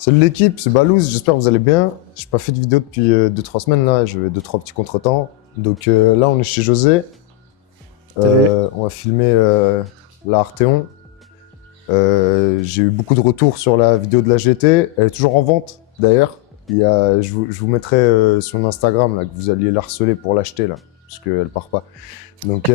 Salut l'équipe, c'est Balouz, j'espère que vous allez bien. J'ai pas fait de vidéo depuis 2-3 semaines là, j'ai 2-3 petits contretemps. Donc là on est chez José. On va filmer la Arteon. J'ai eu beaucoup de retours sur la vidéo de la GT. Elle est toujours en vente d'ailleurs. Je vous mettrai sur Instagram là, que vous alliez la harceler pour l'acheter là, parce qu'elle part pas. Donc,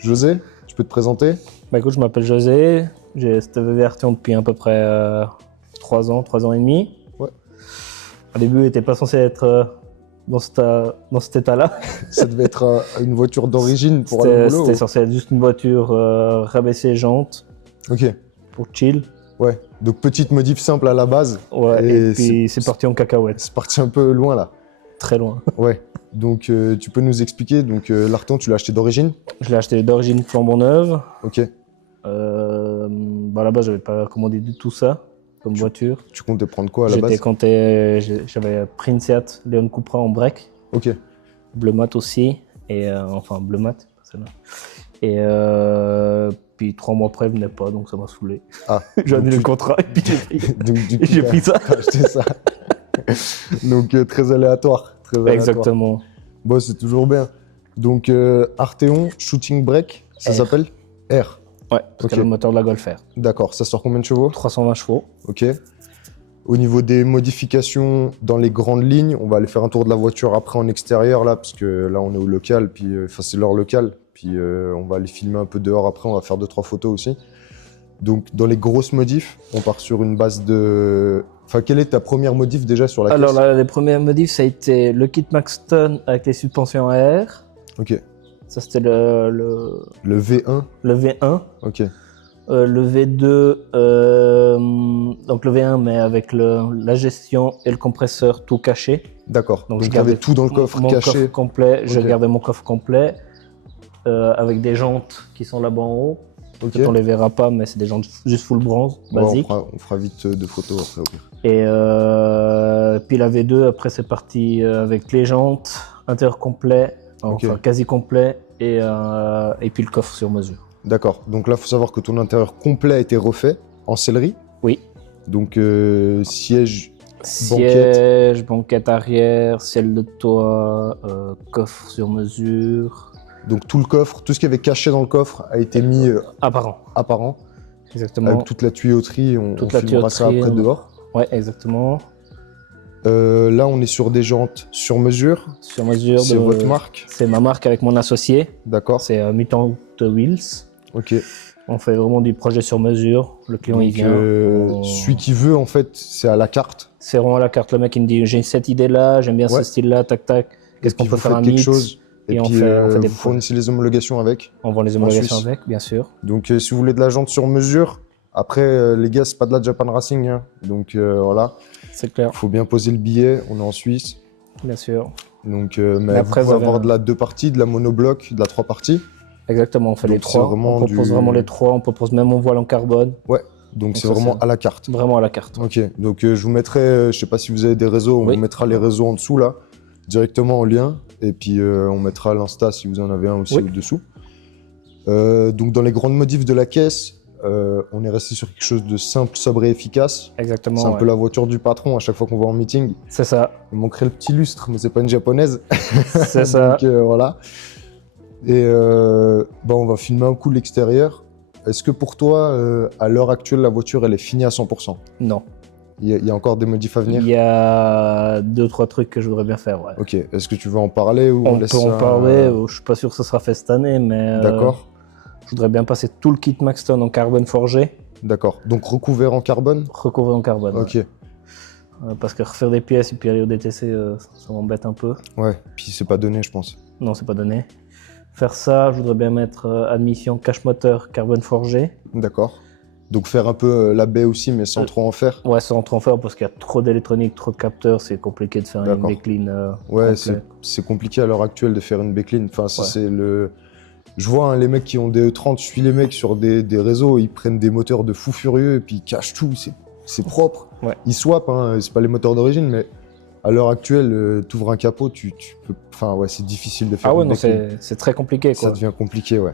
José, tu peux te présenter? Bah écoute, je m'appelle José, j'ai cette VV Arteon depuis à peu près 3 ans et demi. Ouais. Au début, elle n'était pas censée être dans cet état-là. Ça devait être une voiture d'origine pour aller au boulot? C'était censé être juste une voiture rabaissée jantes. Ok. Pour chill. Ouais, donc petite modif simple à la base. Ouais, et puis c'est parti en cacahuète. C'est parti un peu loin là. Très loin. Ouais, donc tu peux nous expliquer, donc l'Arteon tu l'as acheté d'origine? Je l'ai acheté d'origine flambant neuve. Ok. Bah là-bas, j'avais pas commandé du tout ça comme voiture. Tu comptais prendre quoi à la base? J'avais pris une Seat Leon Cupra en break. Ok. Bleu mat aussi, et enfin bleu mat, celle-là. Et puis 3 mois après, elle venait pas, donc ça m'a saoulé. Ah. J'ai annulé le contrat et puis j'ai pris ça. T'as acheté ça. Donc très aléatoire. Très aléatoire. Exactement. Bon, c'est toujours bien. Donc Arteon Shooting Brake, ça R. s'appelle R. Ouais, parce qu'elle a le moteur de la Golf R. D'accord, ça sort combien de chevaux? 320 chevaux. Ok. Au niveau des modifications dans les grandes lignes, on va aller faire un tour de la voiture après en extérieur là, parce que là on est au local, puis c'est l'heure locale, puis on va aller filmer un peu dehors après, on va faire 2-3 photos aussi. Donc dans les grosses modifs, on part sur une base de... Enfin, quelle est ta première modif déjà sur la caisse? Alors là, les premières modifs, ça a été le kit Maxton avec les suspensions à air. Ok. Ça c'était le V1. Le V1. Ok. Le V2, donc le V1 mais avec la gestion et le compresseur tout caché. D'accord. Donc je gardais tout dans le coffre caché. Coffre complet, Okay. Je gardais mon coffre complet avec des jantes qui sont là-bas en haut. Okay. On les verra pas, mais c'est des jantes juste full bronze, basique. Ouais, on fera vite de photos après. Okay. Et puis la V2, après c'est parti avec les jantes, intérieur complet, enfin quasi complet, et puis le coffre sur mesure. D'accord. Donc là, il faut savoir que ton intérieur complet a été refait en sellerie. Oui. Donc siège, banquette arrière, ciel de toit, coffre sur mesure. Donc tout le coffre, tout ce qui avait caché dans le coffre a été mis apparent. Exactement. Avec toute la tuyauterie, on filmera ça après dehors. Ouais, exactement. Là, on est sur des jantes sur mesure. Sur mesure. C'est votre marque? C'est ma marque avec mon associé. D'accord. C'est Mutant Wheels. Ok. On fait vraiment du projet sur mesure. Le client, il vient. Celui qui veut, en fait, c'est à la carte. C'est vraiment à la carte. Le mec, il me dit, j'ai cette idée-là, j'aime bien ce style-là, tac, tac. Qu'est-ce qu'on peut faire un mix chose. Et puis, on fait des vous fournissez les homologations avec? On vend les homologations avec, bien sûr. Donc, si vous voulez de la jante sur mesure, après, les gars, c'est pas de la Japan Racing. Hein. Donc, voilà. C'est clair. Il faut bien poser le billet. On est en Suisse. Bien sûr. Donc, mais après, vous pouvez avoir de la 2 parties, de la monobloc, de la 3 parties. Exactement, on fait les 3. On propose vraiment les 3. On propose même mon voile en carbone. Ouais. Donc c'est vraiment à la carte. Vraiment à la carte. Ok. Donc je vous mettrai, je sais pas si vous avez des réseaux, on vous mettra les réseaux en dessous là, directement en lien. Et puis on mettra l'Insta si vous en avez un aussi au-dessous. Donc dans les grandes modifs de la caisse, on est resté sur quelque chose de simple, sobre et efficace. Exactement. C'est un peu la voiture du patron à chaque fois qu'on va en meeting. C'est ça. Il manquerait le petit lustre, mais c'est pas une japonaise. C'est ça. Donc voilà. Et on va filmer un coup l'extérieur. Est-ce que pour toi, à l'heure actuelle, la voiture, elle est finie à 100%? Non. Il y a encore des modifs à venir? Il y a 2-3 trucs que je voudrais bien faire, ouais. Ok. Est-ce que tu veux en parler ou on peut en parler. Je suis pas sûr que ça sera fait cette année, mais d'accord. Je voudrais bien passer tout le kit Maxton en carbone forgé. D'accord. Donc recouvert en carbone? Recouvert en carbone. Ok. Ouais. Parce que refaire des pièces et puis aller au DTC, ça m'embête un peu. Ouais. Puis c'est pas donné, je pense. Non, c'est pas donné. Faire ça, je voudrais bien mettre admission cache moteur carbone forgé. D'accord. Donc faire un peu la baie aussi, mais sans trop en faire. Ouais, sans trop en faire parce qu'il y a trop d'électronique, trop de capteurs, c'est compliqué de faire une backline. Ouais, c'est compliqué à l'heure actuelle de faire une backline. Enfin, c'est le... Je vois les mecs qui ont des E30, je suis les mecs sur des réseaux, ils prennent des moteurs de fous furieux et puis ils cachent tout, c'est propre. Ouais. Ils swappent, hein, c'est pas les moteurs d'origine, mais à l'heure actuelle, tu ouvres un capot, tu peux... Enfin, ouais, c'est difficile de faire une backline. C'est très compliqué, quoi. Ça devient compliqué, ouais.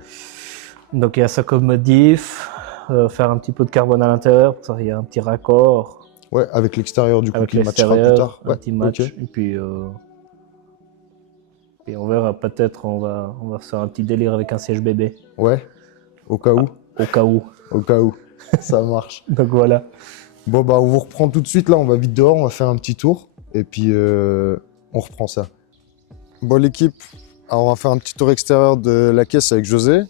Donc il y a ça comme modif. faire un petit peu de carbone à l'intérieur, pour ça il y a un petit raccord. Ouais, avec l'extérieur du coup Avec qui matchera plus tard. un petit match. Ok. Et on verra, peut-être on va faire un petit délire avec un siège bébé. Ouais, au cas où. Au cas où. Au cas où. Ça marche. Donc voilà. Bon, bah, on vous reprend tout de suite. Là, on va vite dehors, on va faire un petit tour. Et puis, on reprend ça. Bon, l'équipe, alors on va faire un petit tour extérieur de la caisse avec José.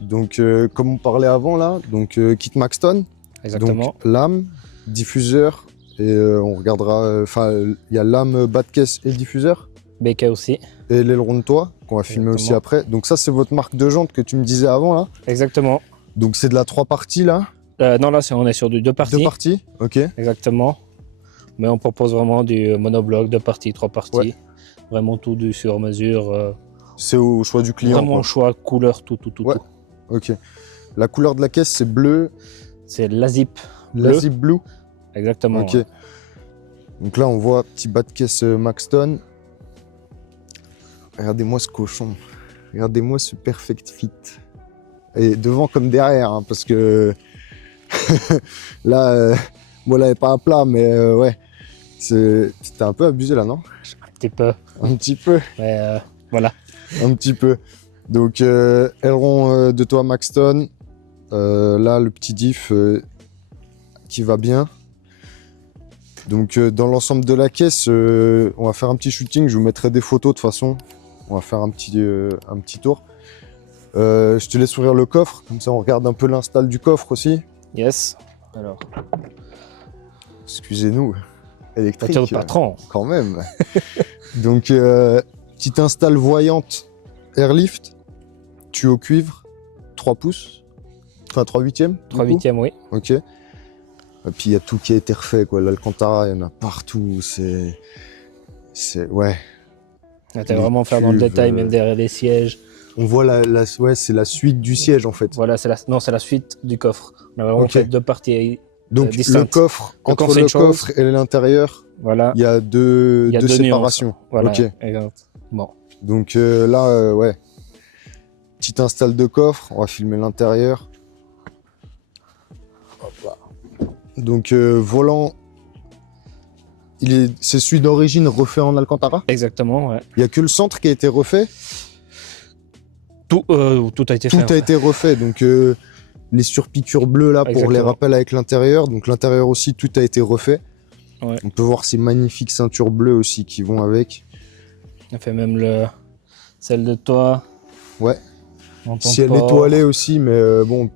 Donc, comme on parlait avant, là, donc kit Maxton. Exactement. Donc, lame, diffuseur. Et on regardera. Enfin, il y a lame, bas de caisse et diffuseur. BK aussi. Et l'aileron de toit, qu'on va filmer aussi après. Donc, ça, c'est votre marque de jantes que tu me disais avant, là. Exactement. Donc, c'est de la 3 parties, là. Non, là, on est sur du 2 parties. 2 parties, ok. Exactement. Mais on propose vraiment du monobloc, 2 parties, 3 parties. Ouais. Vraiment tout du sur mesure. C'est au choix du client. Vraiment choix, couleur, tout. Ouais. Ok. La couleur de la caisse, c'est bleu. C'est l'Azip. La Zip Blue. Exactement. Ok. Ouais. Donc là, on voit petit bas de caisse Maxton. Regardez-moi ce cochon. Regardez-moi ce Perfect Fit. Et devant comme derrière, hein, parce que là, bon, là, elle est pas à plat, mais ouais. C'était un peu abusé là, non? Un petit peu. Un petit peu. Mais voilà. Un petit peu. Donc, aileron de toit Maxton. Là, le petit diff qui va bien. Donc, dans l'ensemble de la caisse, on va faire un petit shooting. Je vous mettrai des photos de toute façon. On va faire un petit tour. Je te laisse ouvrir le coffre. Comme ça, on regarde un peu l'install du coffre aussi. Yes. Alors. Excusez-nous. Électrique. Voiture de patron. Quand même. Donc, petite install voyante Airlift. Tuyau cuivre. 3 pouces. Enfin, 3 huitièmes. 3 huitièmes, oui. Ok. Et puis, il y a tout qui a été refait, quoi. L'Alcantara, il y en a partout. C'est... Ouais. Là, t'as vraiment faire dans le détail, même derrière les sièges. On voit ouais, c'est la suite du siège, en fait. Voilà, c'est la suite du coffre. On a vraiment fait 2 parties donc, distinctes. le coffre, entre le coffre et l'intérieur, voilà. il y a deux séparations. Nuances. Voilà, ok. Exact. Bon. Donc là, ouais. Petite install de coffre, on va filmer l'intérieur. Donc, volant, c'est celui d'origine refait en Alcantara? Exactement, ouais. Il n'y a que le centre qui a été refait? Tout a été fait. Tout a été refait, donc les surpiqûres bleues là pour les rappels avec l'intérieur. Donc l'intérieur aussi, tout a été refait. Ouais. On peut voir ces magnifiques ceintures bleues aussi qui vont avec. On a fait même celle de toit. Ouais. Ciel étoilé aussi, mais bon,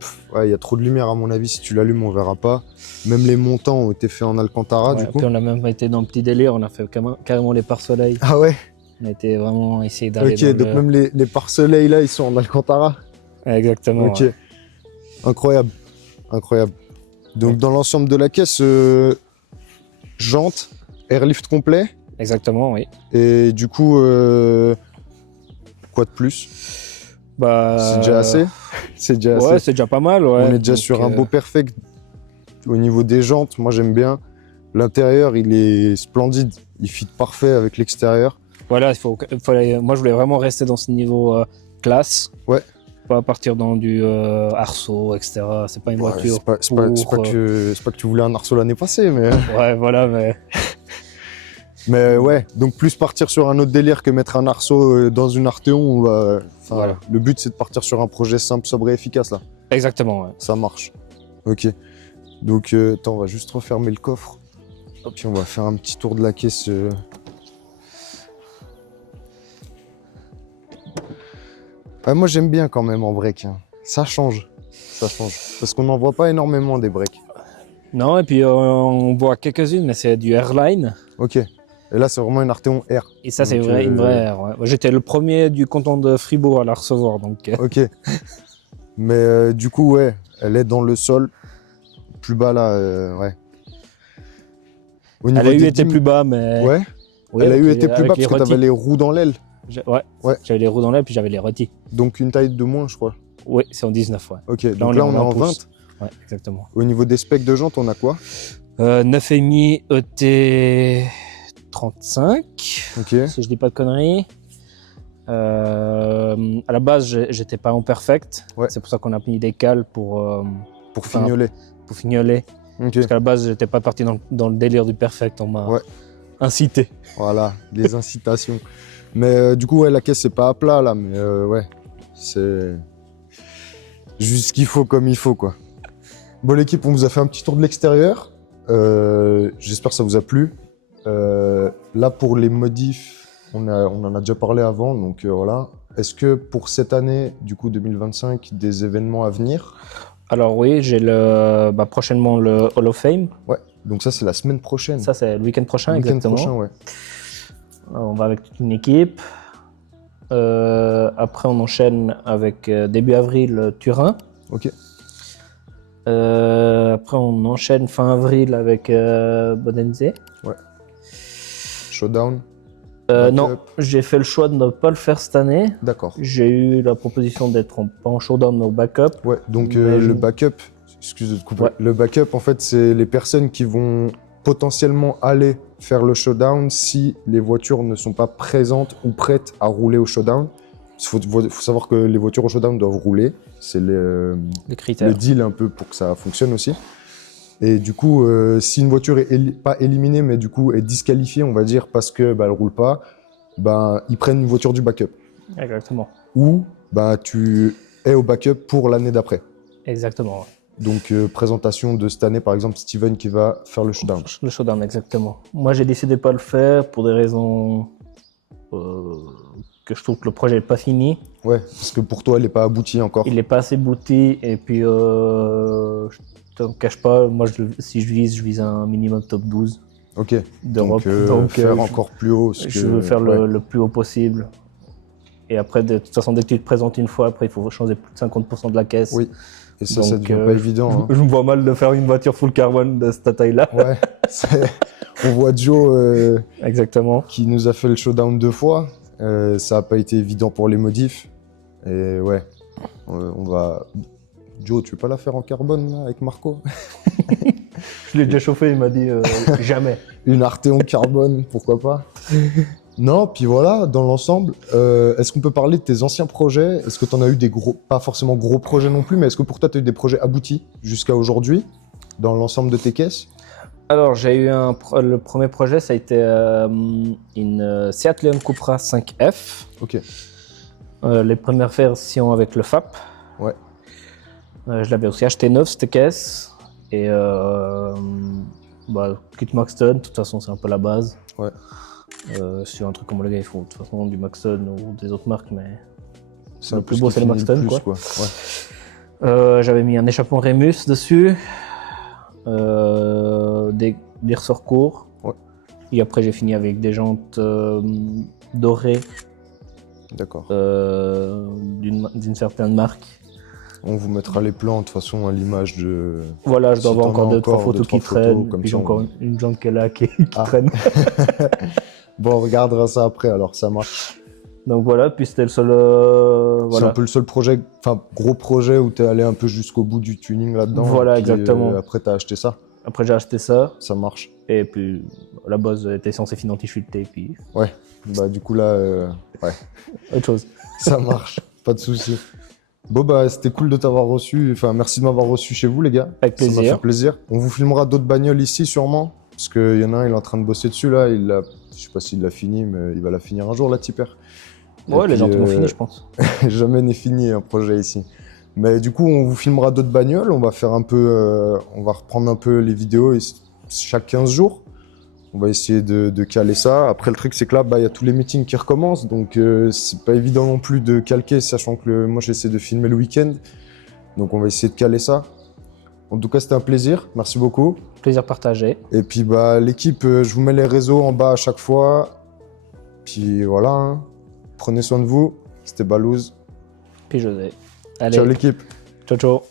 il y a trop de lumière à mon avis. Si tu l'allumes, on verra pas. Même les montants ont été faits en Alcantara du coup. Puis on a même été dans le petit délire. On a fait carrément les pare-soleil. Ah ouais. On a été vraiment essayé d'aller Ok, donc même les pare-soleil là, ils sont en Alcantara. Exactement. Ok. Ouais. Incroyable, incroyable. Donc dans l'ensemble de la caisse, jante, airlift complet. Exactement, oui. Et du coup, quoi de plus? C'est déjà assez. C'est déjà assez. Ouais, c'est déjà pas mal. Ouais. On est déjà sur un beau perfect. Au niveau des jantes, moi j'aime bien. L'intérieur, il est splendide. Il fit parfait avec l'extérieur. Voilà, moi je voulais vraiment rester dans ce niveau classe. Ouais. Pas partir dans du arceau, etc. C'est pas une voiture. C'est pas que tu voulais un arceau l'année passée, mais. Ouais, voilà, mais. Mais ouais, donc plus partir sur un autre délire que mettre un arceau dans une Arteon. Voilà. Le but c'est de partir sur un projet simple, sobre et efficace là. Exactement, ouais. Ça marche. Ok. Donc attends, on va juste refermer le coffre. Puis on va faire un petit tour de la caisse. Ouais, moi j'aime bien quand même en break. Hein. Ça change. Ça change. Parce qu'on n'en voit pas énormément des breaks. Non, et puis on voit quelques-unes, mais c'est du Airline. Ok. Et là c'est vraiment une Arteon R. Et ça c'est une vraie R. Ouais. J'étais le premier du canton de Fribourg à la recevoir. Donc... Ok. Mais du coup, ouais, elle est dans le sol. Plus bas là, ouais. Elle a eu été plus bas, mais. Ouais. Oui, elle a eu été plus bas parce que t'avais les roues dans l'aile. Ouais. J'avais les roues dans l'aile, puis j'avais les rôtis. Donc une taille de moins, je crois. Oui, c'est en 19, ouais. Ok, donc là on est en 20. Ouais, exactement. Au niveau des specs de jantes, on a quoi? 9,5 ET 35, ok. Si je dis pas de conneries. À la base, j'étais pas en perfect. Ouais. C'est pour ça qu'on a mis des cales pour Pour fignoler. Pour fignoler. Ok. Parce qu'à la base, j'étais pas parti dans le délire du perfect, on m'a incité. Voilà, les incitations. Mais du coup, ouais, la caisse, c'est pas à plat là, mais ouais, c'est juste ce qu'il faut comme il faut, quoi. Bon, l'équipe, on vous a fait un petit tour de l'extérieur. J'espère que ça vous a plu. Là, pour les modifs, on en a déjà parlé avant, donc voilà. Est-ce que pour cette année, du coup 2025, des événements à venir? Alors oui, j'ai prochainement le Hall of Fame. Ouais, donc ça, c'est la semaine prochaine. Ça, c'est le week-end prochain, le week-end exactement. prochain, ouais. On va avec toute une équipe. Après, on enchaîne avec début avril Turin. Ok. Après, on enchaîne fin avril avec Bodense. Ouais. Showdown. Non, Backup. j'ai fait le choix de ne pas le faire cette année. D'accord. J'ai eu la proposition d'être pas en showdown mais au backup. Ouais, donc Mais le backup, excuse de te couper. Ouais. Le backup, en fait, c'est les personnes qui vont potentiellement aller faire le showdown si les voitures ne sont pas présentes ou prêtes à rouler au showdown. Il faut savoir que les voitures au showdown doivent rouler. C'est Les critères. le deal un peu pour que ça fonctionne aussi. Et du coup, si une voiture est pas éliminée, mais du coup est disqualifiée, on va dire, parce que elle roule pas, ils prennent une voiture du backup. Exactement. Ou tu es au backup pour l'année d'après. Exactement. Ouais. Donc, présentation de cette année, par exemple, Steven qui va faire le showdown. Le showdown, exactement. Moi, j'ai décidé de pas le faire pour des raisons que je trouve que le projet n'est pas fini. Ouais, parce que pour toi, elle n'est pas aboutie encore. Il n'est pas assez abouti et puis je te cache pas, moi, si je vise un minimum top 12 Ok, d'Europe. donc faire encore plus haut. Je veux faire le plus haut possible. Et après, de toute façon, dès que tu te présentes une fois, après, il faut changer plus de 50% de la caisse. Oui, et ça, Donc, ça devient pas évident. Hein. Je me vois mal de faire une voiture full carbone de cette taille-là. Ouais, on voit Joe Exactement. qui nous a fait le showdown 2 fois. Ça n'a pas été évident pour les modifs. Et ouais, on va... Joe, tu veux pas la faire en carbone là, avec Marco? Je l'ai déjà chauffé, il m'a dit jamais. Une Arteon carbone, pourquoi pas? Non, puis voilà, dans l'ensemble, est-ce qu'on peut parler de tes anciens projets? Est-ce que tu en as eu des gros, pas forcément gros projets non plus, mais est-ce que pour toi, tu as eu des projets aboutis jusqu'à aujourd'hui, dans l'ensemble de tes caisses? Alors, j'ai eu le premier projet, ça a été une Seat Leon Cupra 5F. Ok. Les premières versions avec le FAP. Ouais. Je l'avais aussi acheté neuf, cette caisse. Et kit Maxton, de toute façon, c'est un peu la base. Ouais. Sur un truc comme le gars, il faut de toute façon du Maxton ou des autres marques, mais C'est le plus beau, c'est le Maxton, quoi. Ouais. J'avais mis un échappement Remus dessus, des ressorts courts. Ouais. Et après, j'ai fini avec des jantes dorées D'accord. d'une certaine marque. On vous mettra les plans de toute façon à l'image de... Voilà, je dois Si avoir t'en as encore 2-3 photos qui traînent. comme Puis ça, j'ai encore on- une jante qui est là qui Ah. traîne. Bon, on regardera ça après, alors ça marche. Donc voilà, puis c'était le seul. C'est Voilà. un peu le seul projet, enfin gros projet où t'es allé un peu jusqu'au bout du tuning là-dedans. Voilà, et puis, exactement. Après, t'as acheté ça, Après, j'ai acheté ça. ça marche. Et puis la base était censée finir anti-chuté. Puis Bah du coup là, ouais, autre chose. ça marche, pas de souci. Bon bah c'était cool de t'avoir reçu, enfin merci de m'avoir reçu chez vous les gars. Avec Ça m'a plaisir. fait plaisir. On vous filmera d'autres bagnoles ici sûrement, parce qu'il y en a un, il est en train de bosser dessus là, je sais pas s'il l'a fini, mais il va la finir un jour la tipper. Ouais, Et les puis, gens ont fini, je pense. Jamais n'est fini un projet ici. Mais du coup, on vous filmera d'autres bagnoles. On va faire un peu, on va reprendre un peu les vidéos chaque 15 jours. On va essayer de caler ça. Après, le truc, c'est que là, il y a tous les meetings qui recommencent. Donc, c'est pas évident non plus de calquer, sachant que moi, j'essaie de filmer le week-end. Donc, on va essayer de caler ça. En tout cas, c'était un plaisir. Merci beaucoup. Plaisir partagé. Et puis, l'équipe, je vous mets les réseaux en bas à chaque fois. Puis voilà, hein. Prenez soin de vous. C'était Balouz. Puis José. Allez, Ciao l'équipe. ciao ciao.